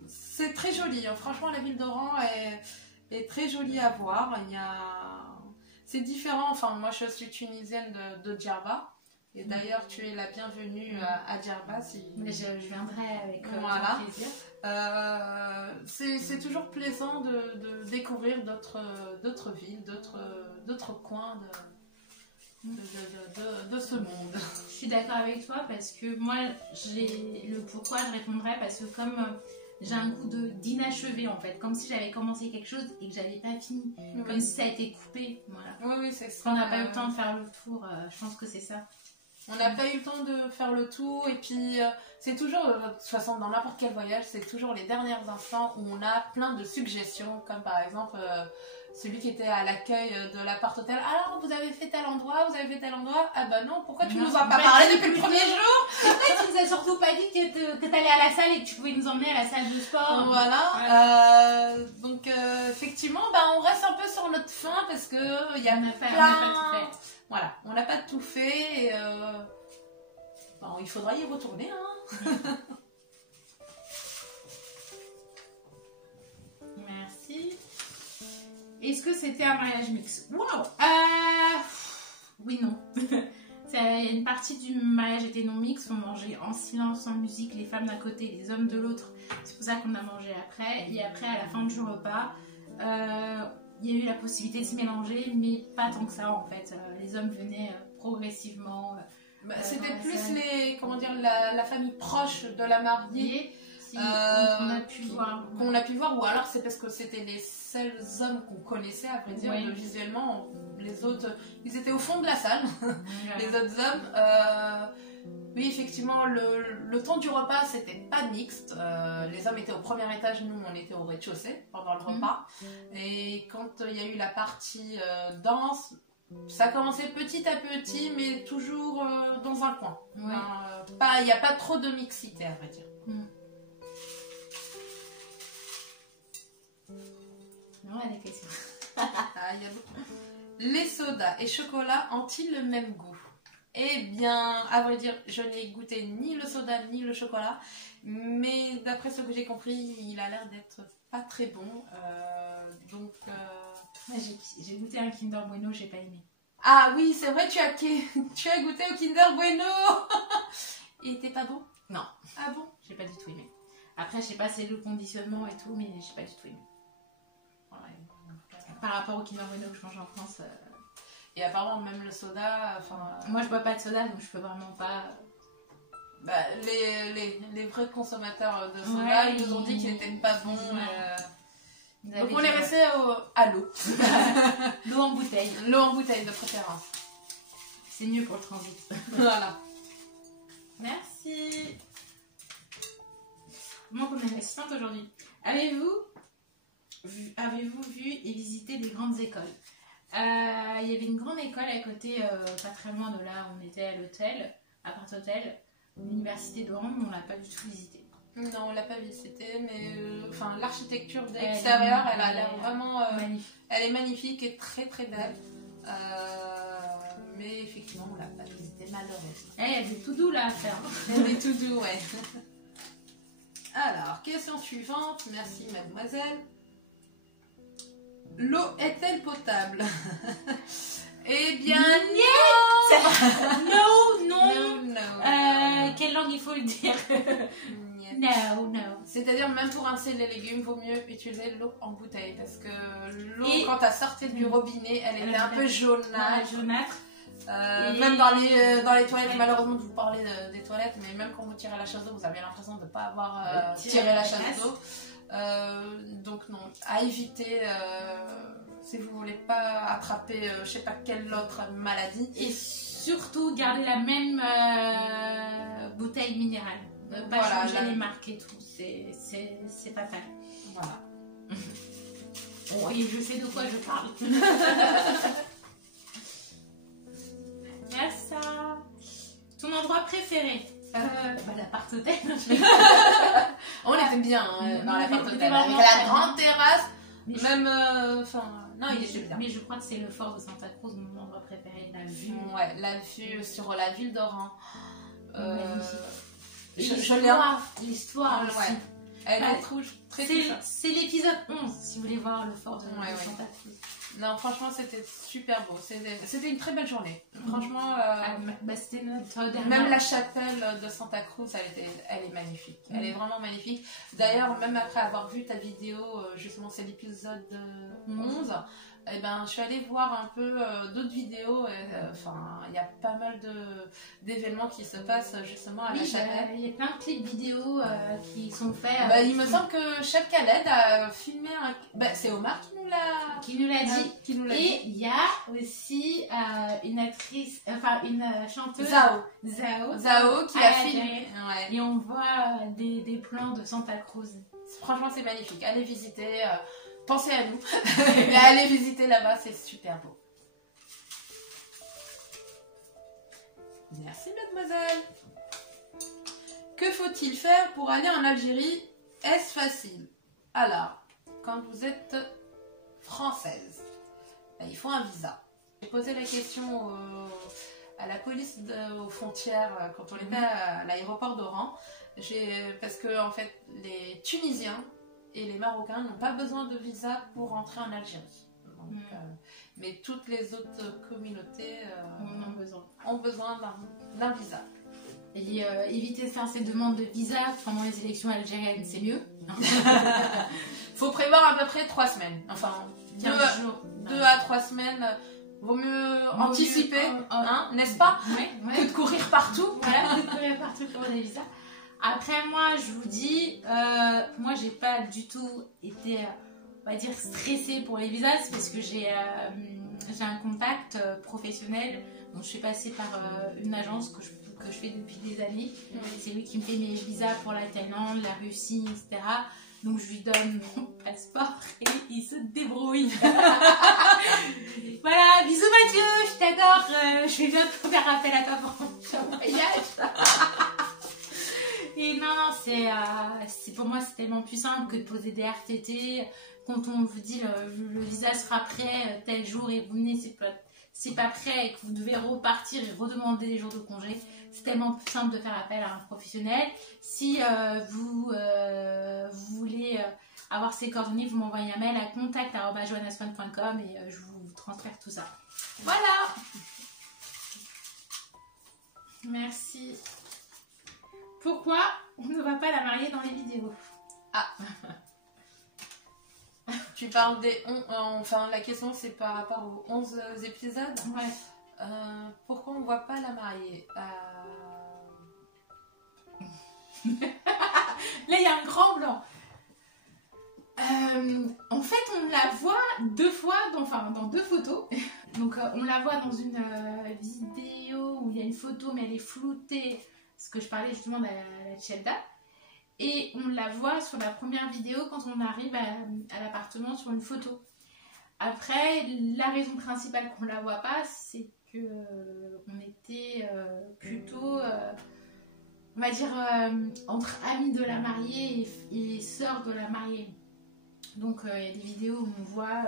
c'est très joli. Hein. Franchement, la ville d'Oran est très jolie à voir. C'est différent. Enfin, moi, je suis tunisienne de Djerba. Et d'ailleurs, tu es la bienvenue à Djerba. Mais je viendrai avec voilà. plaisir. C'est toujours plaisant de découvrir d'autres villes, d'autres coins de ce monde. Je suis d'accord avec toi parce que moi, le pourquoi je répondrais parce que comme j'ai un goût d'inachevé en fait, comme si j'avais commencé quelque chose et que j'avais pas fini, comme si ça a été coupé. Voilà. Oui, c'est ça. On n'a pas eu le temps de faire le tour, je pense que c'est ça. On n'a pas eu le temps de faire le tour et puis c'est toujours, de toute façon dans n'importe quel voyage, c'est toujours les derniers instants où on a plein de suggestions, comme par exemple celui qui était à l'accueil de l'appart hôtel. Alors vous avez fait tel endroit, vous avez fait tel endroit. Ah bah non, pourquoi tu nous as pas parlé depuis le premier jour? Tu nous as surtout pas dit que t'allais à la salle et que tu pouvais nous emmener à la salle de sport. Voilà. Donc effectivement, on reste un peu sur notre faim parce que il y a plein... Voilà, on n'a pas tout fait et il faudra y retourner. Hein. Merci. Est-ce que c'était un mariage mix? Waouh. Oui, non. Une partie du mariage était non mix. On mangeait en silence, en musique, les femmes d'un côté, les hommes de l'autre. C'est pour ça qu'on a mangé après. Et après, à la fin du repas, il y a eu la possibilité de se mélanger, mais pas tant que ça en fait. Les hommes venaient progressivement. C'était plus la famille proche de la mariée qu'on a pu voir. Qu'on a pu voir, ou alors c'est parce que c'était les seuls hommes qu'on connaissait, à vrai dire, visuellement. Les autres, ils étaient au fond de la salle, les autres hommes. Oui, effectivement, le temps du repas, c'était pas mixte. Les hommes étaient au premier étage, nous, on était au rez-de-chaussée pendant le repas. Et quand il y a eu la partie danse, ça a commencé petit à petit, mais toujours dans un coin. Il n'y a pas trop de mixité, à vrai dire. Non, elle est question. Y a beaucoup. Les sodas et chocolat ont-ils le même goût? Eh bien, à vrai dire, je n'ai goûté ni le soda ni le chocolat, mais d'après ce que j'ai compris, il a l'air d'être pas très bon. J'ai goûté un Kinder Bueno, j'ai pas aimé. Ah oui, c'est vrai, tu as goûté au Kinder Bueno. Il était pas bon? Non. Ah bon? J'ai pas du tout aimé. Après, je sais pas, c'est le conditionnement et tout, mais j'ai pas du tout aimé. Par rapport au Kinder Bueno que je mange en France. Et apparemment, même le soda... Moi, je bois pas de soda, donc je peux vraiment pas... Les vrais consommateurs de soda, ils nous ont dit qu'il n'était pas bon. Donc on est resté à l'eau. L'eau en bouteille. L'eau en bouteille, de préférence. C'est mieux pour le transit. Voilà. Merci. Moi, comme une assistante aujourd'hui. Avez-vous vu et visité des grandes écoles? Il y avait une grande école à côté, pas très loin de là où on était à l'hôtel, appart-hôtel. l'université d'Oran, mais on l'a pas du tout visité. Non, on l'a pas visité, mais enfin l'architecture de l'extérieur, elle a l'air vraiment magnifique. Elle est magnifique et très très belle. Mais effectivement, on l'a pas visité malheureusement. Il y a des tout doux là à faire. Il y a des tout doux, ouais. Alors, question suivante. Merci mademoiselle. L'eau est-elle potable? Eh bien, non. Quelle langue il faut le dire? No. C'est-à-dire, même pour rincer les légumes, il vaut mieux utiliser l'eau en bouteille. Parce que l'eau, quand elle sortait du robinet, elle était un peu jaunâtre. Même dans les toilettes, malheureusement, je vous parlais des toilettes, mais même quand vous tirez la chasse d'eau, vous avez l'impression de ne pas avoir tiré la chasse d'eau. Donc, non, à éviter. Si vous voulez pas attraper je sais pas quelle autre maladie. Et surtout garder la même bouteille minérale. Ne pas changer les marques et tout. C'est fatal. Voilà. Bon, et je sais de quoi je parle. Ça. Ton endroit préféré? L'appart-hôtel. On était bien dans l'appart-hôtel. Avec la grande terrasse. Même, non, il était bien. Mais je crois que c'est le fort de Santa Cruz, mon endroit préféré, la vue. Ouais, la vue sur la ville d'Oran. L'histoire aussi. Elle est très c'est l'épisode 11, si vous voulez voir le fort de Santa Cruz. Non, franchement, c'était super beau. C'était une très belle journée. Franchement, c'était notre dernière. Même la chapelle de Santa Cruz, elle est magnifique. Elle est vraiment magnifique. D'ailleurs, même après avoir vu ta vidéo, justement, c'est l'épisode 11, eh ben, je suis allée voir un peu d'autres vidéos. Enfin, il y a pas mal d'événements qui se passent justement à la chapelle. Il y a plein de clips vidéo qui sont faits. Il me semble que chaque Khaled a filmé un. C'est Omar qui nous l'a dit. Et il y a aussi une actrice, une chanteuse. Zao qui a filmé. Ouais. Et on voit des plans de Santa Cruz. Franchement, c'est magnifique. Allez visiter. Pensez à nous. Et allez visiter là-bas, c'est super beau. Merci mademoiselle. Que faut-il faire pour aller en Algérie? Est-ce facile? Alors, quand vous êtes française, il faut un visa. J'ai posé la question à la police aux frontières quand on était à l'aéroport d'Oran. Parce que en fait, les Tunisiens et les Marocains n'ont pas besoin de visa pour rentrer en Algérie. Donc, mais toutes les autres communautés ont besoin d'un visa. Et éviter de faire ces demandes de visa pendant les élections algériennes, c'est mieux. Faut prévoir à peu près 3 semaines. Enfin, 2 à 3 semaines. Vaut mieux anticiper, n'est-ce pas? Que de courir partout. Voilà, de courir partout pour des visas. Après, moi, je vous dis, moi, j'ai pas du tout été, on va dire, stressée pour les visas, parce que j'ai un contact professionnel. Donc, je suis passée par une agence que je fais depuis des années. C'est lui qui me fait mes visas pour la Thaïlande, la Russie, etc. Donc, je lui donne mon passeport et il se débrouille. Voilà, bisous Mathieu, je t'adore. Je vais bientôt faire appel à toi pour mon voyage. Et non, pour moi, c'est tellement plus simple que de poser des RTT. Quand on vous dit le visa sera prêt tel jour et vous venez, c'est pas prêt et que vous devez repartir et redemander des jours de congé, c'est tellement plus simple de faire appel à un professionnel. Si vous voulez avoir ses coordonnées, vous m'envoyez un mail à contact@joannaswan.com et je vous transfère tout ça. Voilà. Merci. Pourquoi on ne va pas la marier dans les vidéos? Tu parles des 11... Enfin, la question, c'est par rapport aux 11 épisodes. Ouais. Pourquoi on ne voit pas la marier? Là, il y a un grand blanc. En fait, on la voit 2 fois, dans 2 photos. Donc, on la voit dans une vidéo où il y a une photo, mais elle est floutée. Parce que je parlais justement de la Tchelda. Et on la voit sur la première vidéo quand on arrive à l'appartement sur une photo. Après, la raison principale qu'on ne la voit pas, c'est qu'on était plutôt on va dire, entre amis de la mariée et sœurs de la mariée. Donc il y a des vidéos où on voit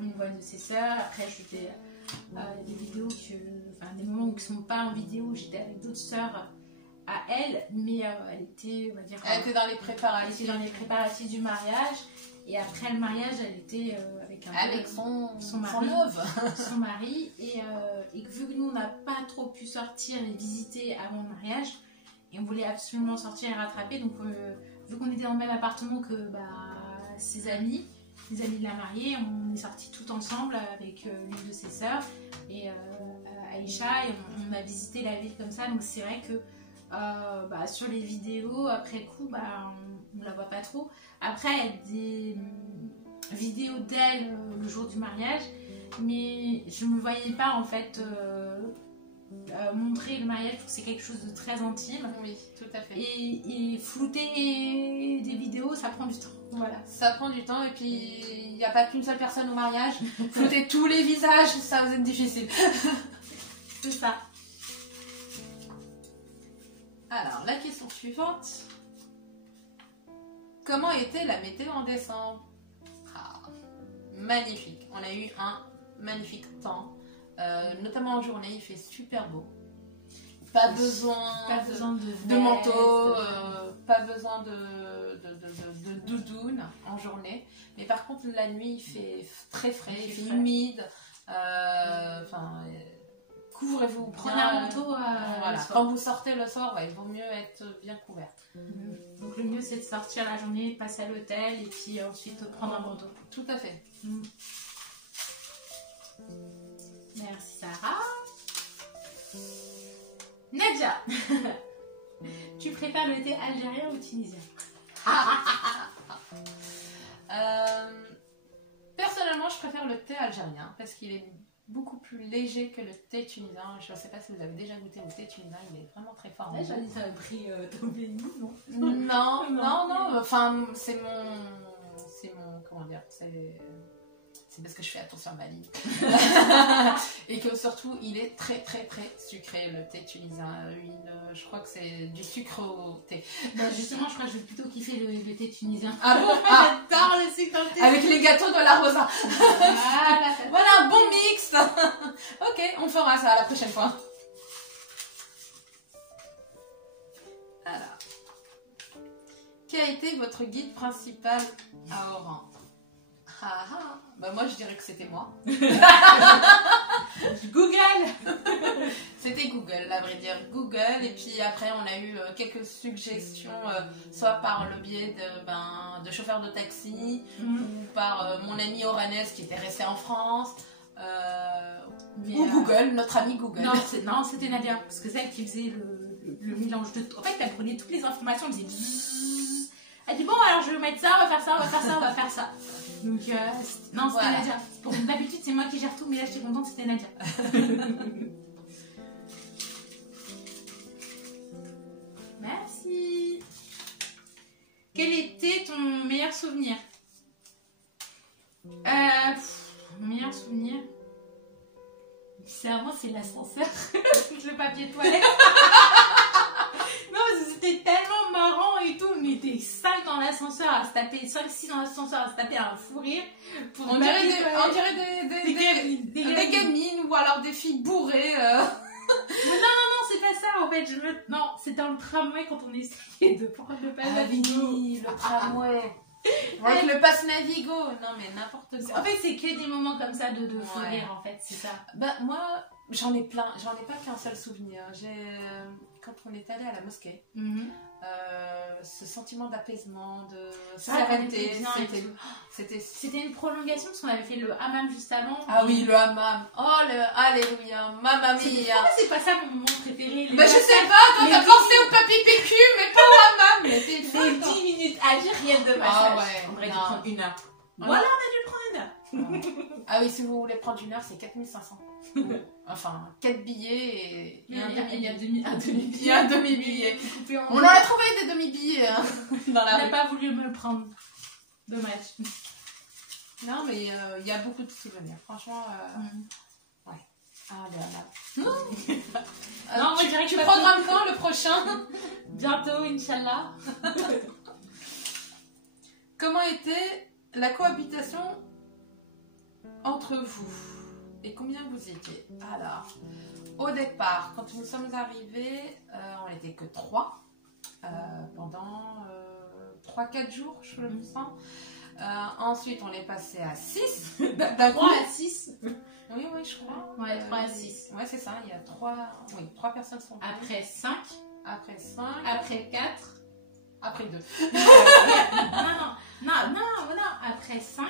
une de ses sœurs. Après j'étais des vidéos des moments où qui ne sont pas en vidéo, j'étais avec d'autres sœurs à elle, mais elle était, on va dire, elle était dans les préparatifs. Elle était dans les préparatifs du mariage. Et après le mariage, elle était avec son mari, son mari, et vu que nous on n'a pas trop pu sortir et visiter avant le mariage, et on voulait absolument sortir et rattraper, donc vu qu'on était dans le même appartement que ses amis, les amis de la mariée, on est sortis tout ensemble avec l'une de ses sœurs et Aïcha, et on a visité la ville comme ça. Donc c'est vrai que sur les vidéos après coup, on la voit pas trop. Après il y a des vidéos d'elle le jour du mariage, mais je me voyais pas en fait montrer le mariage, parce que c'est quelque chose de très intime. Oui, tout à fait. Et flouter des vidéos, ça prend du temps. Voilà. Ça prend du temps, et puis il n'y a pas qu'une seule personne au mariage. Flouter tous les visages, ça va être difficile. C'est ça. Alors, la question suivante. Comment était la météo en décembre? Magnifique. On a eu un magnifique temps. Notamment en journée, il fait super beau. Pas besoin de manteau, pas besoin de doudoune en journée. Mais par contre, la nuit, il fait très frais, il fait humide. Couvrez-vous, prenez un manteau. Voilà. Quand vous sortez le soir, il vaut mieux être bien couvert. Donc le mieux, c'est de sortir la journée, passer à l'hôtel et puis ensuite prendre un manteau. Tout à fait. Merci Sarah. Nadia, tu préfères le thé algérien ou tunisien? Personnellement, je préfère le thé algérien parce qu'il est beaucoup plus léger que le thé tunisien. Je ne sais pas si vous avez déjà goûté le thé tunisien, il est vraiment très fort. J'ai dit ça a pris ton béni, non? Non. Enfin, c'est mon. Comment dire? C'est parce que je fais attention à ma ligne. Et que surtout, il est très très très sucré, le thé tunisien. Je crois que c'est du sucre au thé. Justement, je crois que je vais plutôt kiffer le thé tunisien. Ah bon? J'adore le sucre dans le thé. Avec les gâteaux de la rosa. Voilà un bon mix. Ok, on fera ça la prochaine fois. Alors. Quel a été votre guide principal à Oran? Moi je dirais que c'était moi. Google. C'était Google, à vrai dire. Google, et puis après on a eu quelques suggestions, soit par le biais de chauffeurs de taxi, ou par mon amie oranaise qui était restée en France, ou Google, notre amie Google. Non, c'était Nadia, parce que c'est elle qui faisait le mélange de tout. En fait, elle prenait toutes les informations, elle faisait... Elle dit bon, alors je vais mettre ça, on va faire ça, on va faire ça, on va faire ça. Donc, non, c'était Nadia. D'habitude, c'est moi qui gère tout, mais là, j'étais contente, c'était Nadia. Merci. Quel était ton meilleur souvenir? Mon meilleur souvenir, c'est l'ascenseur. Le papier toilette. Non, c'était tellement marrant et tout. On était 5 dans l'ascenseur à se taper, 5-6 dans l'ascenseur à se taper un fou rire. On dirait des gamines ou alors des filles bourrées. Mais non, c'est pas ça en fait. Non, c'était dans le tramway quand on essayait de prendre le pass Navigo. Oui, le tramway. Avec le pass Navigo. Non, mais n'importe quoi. En fait, c'est que des moments comme ça de fou rire en fait, c'est ça. Moi, j'en ai plein. J'en ai pas qu'un seul souvenir. Quand on est allé à la mosquée, ce sentiment d'apaisement, de sérénité, c'était une prolongation parce qu'on avait fait le hammam juste avant. Ah oui, le hammam. Oh, alléluia, mamma mia. Pourquoi c'est pas ça mon moment préféré? Je sais pas, toi t'as pensé au papy PQ, mais pas au hammam. Les 10 minutes à dire rien de massage. Ah ouais, on aurait dû prendre 1 heure. Voilà, on a dû prendre 1 heure. Ah oui, si vous voulez prendre 1 heure, c'est 4500. Enfin, 4 billets et un demi-billet. On en a trouvé des demi-billets dans la rue. On n'a pas voulu me le prendre. Dommage. Non, mais il y a beaucoup de souvenirs. Franchement, ouais. Ah là là. Non, moi je dirais que tu programmes quand le prochain? Bientôt, Inch'Allah. Comment était la cohabitation entre vous? Et combien vous étiez? Alors, au départ, quand nous sommes arrivés, on n'était que 3 pendant 3-4 jours, je le sens. Ensuite, on est passé à 6. 3 à 6. Oui, je crois. Ouais, 3 à 6. Ouais, c'est ça. Il y a 3 personnes sont venues. Après 5. Après 5. Après 4. Après 2. Non. Après 5.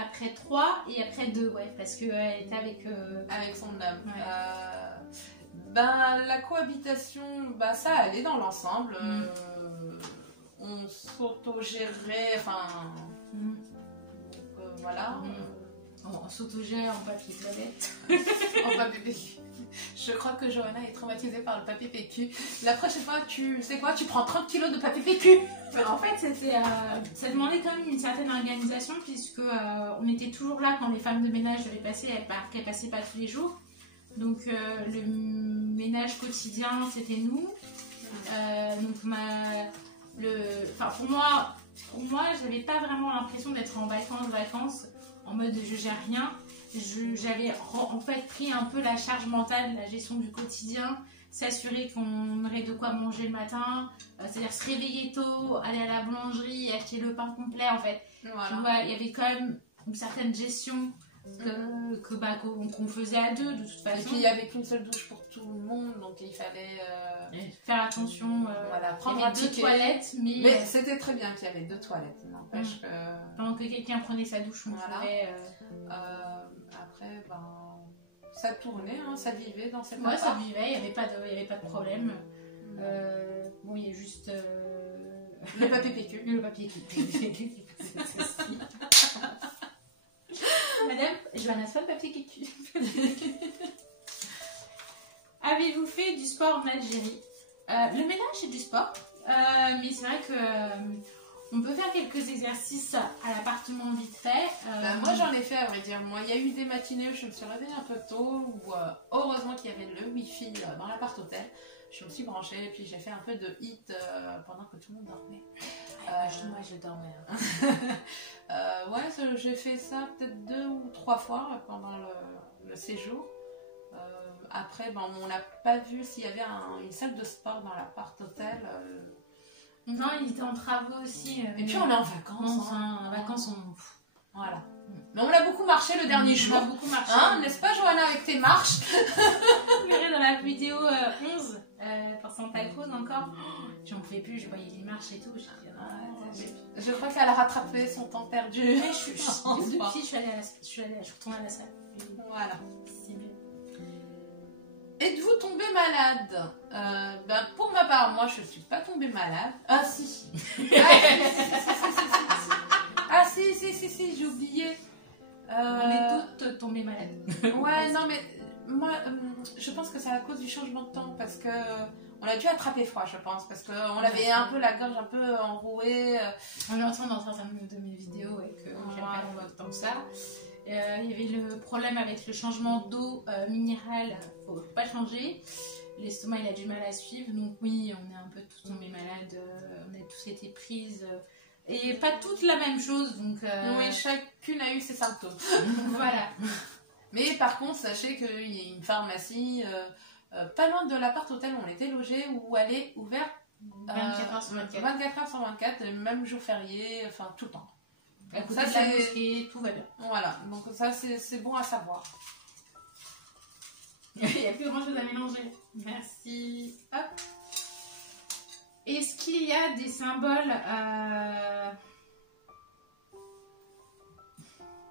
Après 3 et après 2, ouais, parce qu'elle était avec son homme. Ouais. La cohabitation, ça allait dans l'ensemble. On s'autogérait, enfin... voilà. On s'autogère en papier toilette. En papier PQ. Je crois que Johanna est traumatisée par le papier PQ. La prochaine fois, tu sais quoi, tu prends 30 kilos de papier PQ. En fait, ça demandait quand même une certaine organisation, puisque on était toujours là quand les femmes de ménage devaient passer, qu'elles passaient pas tous les jours. Donc le ménage quotidien, c'était nous. Pour moi, j'avais pas vraiment l'impression d'être en vacances, en mode je gère rien. J'avais en fait pris un peu la charge mentale, la gestion du quotidien, s'assurer qu'on aurait de quoi manger le matin, c'est-à-dire se réveiller tôt, aller à la boulangerie, acheter le pain complet en fait. Voilà. Tu vois, il y avait quand même une certaine gestion qu'on faisait à 2 de toute façon. Et puis il n'y avait qu'une seule douche pour tout le monde, donc il fallait faire attention. Prendre il y avait 2 toilettes, mais c'était très bien qu'il y avait 2 toilettes. N'empêche que... pendant que quelqu'un prenait sa douche, on pouvait... après, ça tournait, hein, ça vivait dans cette ça vivait, il n'y avait pas de problème. Bon, il y a juste... le papier PQ. Le papier PQ. Madame, Johanna, soit le papier PQ. Avez-vous fait du sport en Algérie? Le ménage, c'est du sport. Mais c'est vrai que... on peut faire quelques exercices à l'appartement vite fait. Moi j'en ai fait à vrai dire. Moi il y a eu des matinées où je me suis réveillée un peu tôt, où heureusement qu'il y avait le wifi dans l'appart hôtel. Je me suis branchée et puis j'ai fait un peu de hit pendant que tout le monde dormait. Moi je dormais. J'ai fait ça peut-être 2 ou 3 fois pendant le séjour. Après on n'a pas vu s'il y avait une salle de sport dans l'appart hôtel. Non, il était en travaux aussi. Et puis on est en vacances. En vacances, Voilà. Mais on a beaucoup marché le dernier jour. On a beaucoup marché. N'est-ce pas, Johanna, avec tes marches? Vous verrez dans la vidéo 11, pour Santa Cruz encore. J'en pouvais plus, je voyais les marches et tout. Je crois qu'elle a rattrapé son temps perdu. Depuis, je suis retournée à la salle. Voilà. C'est mieux. Êtes-vous tombée malade? Pour ma part, moi je ne suis pas tombée malade. Ah si. Ah si, j'ai oublié. On est toutes tombées malades. Ouais, non mais moi je pense que c'est à cause du changement de temps, parce que on a dû attraper froid, je pense, parce qu'on avait un peu la gorge un peu enrouée. On est en train d'en faire de mes vidéos et que j'ai pas longtemps tant que ça. Il y avait le problème avec le changement d'eau minérale, il ne faut pas changer. L'estomac il a du mal à suivre, donc oui, on est un peu tous tombés malades, on a tous été prises. Et pas toutes la même chose, donc... Oui, chacune a eu ses symptômes. Voilà. Mais par contre, sachez qu'il y a une pharmacie pas loin de l'appart hôtel où on était logé, où elle est ouverte 24 heures sur 24. 24 heures sur 24, même jour férié, enfin tout le temps. À côté de la mosquée, tout va bien. Voilà, donc ça c'est bon à savoir. Il n'y a plus grand chose à mélanger. Merci. Hop. Est-ce qu'il y a des symboles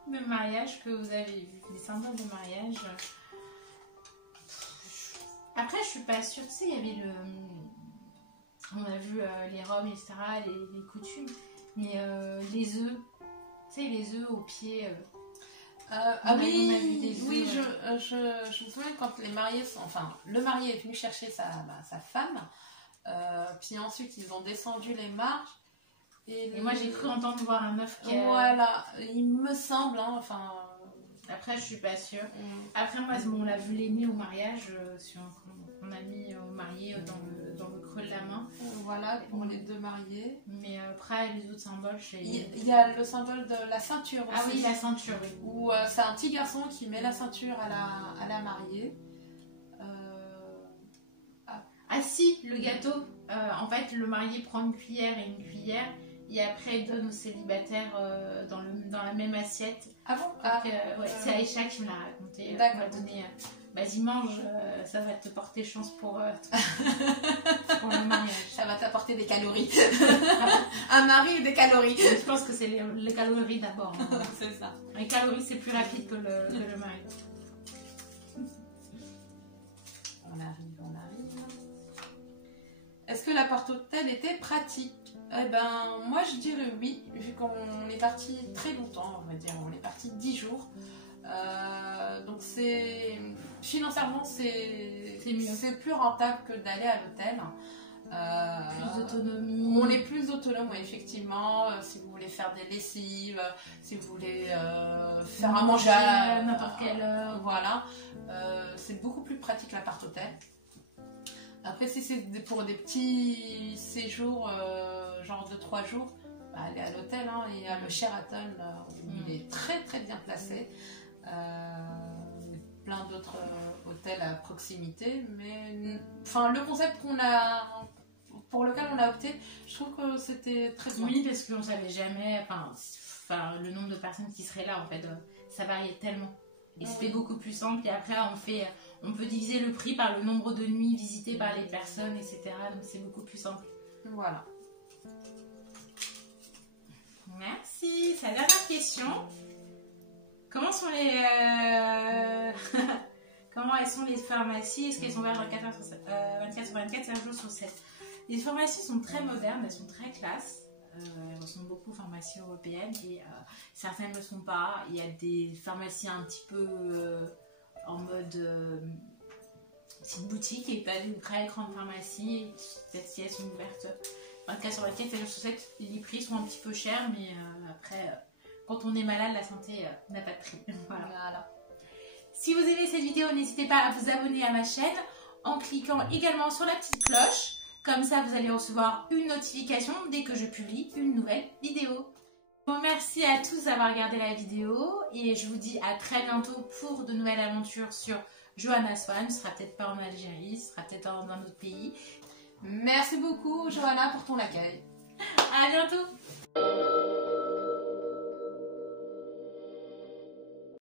de mariage que vous avez vus? Des symboles de mariage? Après, je suis pas sûre. Tu sais, il y avait on a vu les robes, etc., les coutumes. Mais les œufs. Tu sais, les œufs au pied. Oui, je me souviens quand les mariés le marié est venu chercher sa femme, puis ensuite ils ont descendu les marches et moi j'ai cru entendre voir un œuf qui Voilà, il me semble, Après, je suis pas sûre. Après, moi, on l'a vu l'aîné au mariage, on a mis au marié dans le creux de la main. Voilà, pour les deux mariés. Mais après, les autres symboles, il y a le symbole de la ceinture aussi. Ah oui, la ceinture, oui. Où c'est un petit garçon qui met la ceinture à la mariée. Ah si, le gâteau. En fait, le marié prend une cuillère et une cuillère. Et après, il donne aux célibataires dans la même assiette. Ah bon? Ouais, c'est Aïcha qui me l'a raconté. D'accord. Elle m'a donné, vas-y, mange, ça va te porter chance pour le mariage. Ça va t'apporter des calories. Un mari et des calories. Je pense que c'est les calories d'abord. Hein. C'est ça. Les calories, c'est plus rapide que le mari. On arrive. Est-ce que la porte-hôtel était pratique? Eh ben, moi je dirais oui, vu qu'on est parti très longtemps, on va dire, on est parti 10 jours. Donc financièrement c'est mieux. C'est plus rentable que d'aller à l'hôtel. Plus d'autonomie. On est plus autonome, oui, effectivement. Si vous voulez faire des lessives, si vous voulez faire à manger à n'importe quelle heure. Voilà. C'est beaucoup plus pratique l'appart-hôtel. Après, si c'est pour des petits séjours, genre de 3 jours, bah, allez à l'hôtel. Hein, il y a le Sheraton, où il est très très bien placé. Plein d'autres hôtels à proximité. Mais enfin, le concept pour lequel on a opté, je trouve que c'était très bien. Oui, parce qu'on ne savait jamais enfin, le nombre de personnes qui seraient là. En fait, ça variait tellement. Et c'était beaucoup plus simple. Et après, on peut diviser le prix par le nombre de nuits visitées par les personnes, etc. Donc c'est beaucoup plus simple. Voilà. Merci. Sa dernière question. Comment sont Comment elles sont les pharmacies? Est-ce qu'elles sont ouvertes 24 sur 24, 7 jours sur 7? Les pharmacies sont très modernes, elles sont très classe. Elles ressemblent beaucoup aux pharmacies européennes et certaines ne le sont pas. Il y a des pharmacies un petit peu en mode petite boutique et pas une très grande pharmacie. Peut-être si elles sont ouvertes 24 sur 24, 7 jours sur 7, les prix sont un petit peu chers, mais après, quand on est malade, la santé n'a pas de prix. Voilà. Si vous aimez cette vidéo, n'hésitez pas à vous abonner à ma chaîne en cliquant également sur la petite cloche. Comme ça, vous allez recevoir une notification dès que je publie une nouvelle vidéo. Bon, merci à tous d'avoir regardé la vidéo et je vous dis à très bientôt pour de nouvelles aventures sur Johanna Swan. Ce sera peut-être pas en Algérie, ce sera peut-être dans un autre pays. Merci beaucoup Johanna pour ton accueil. À bientôt.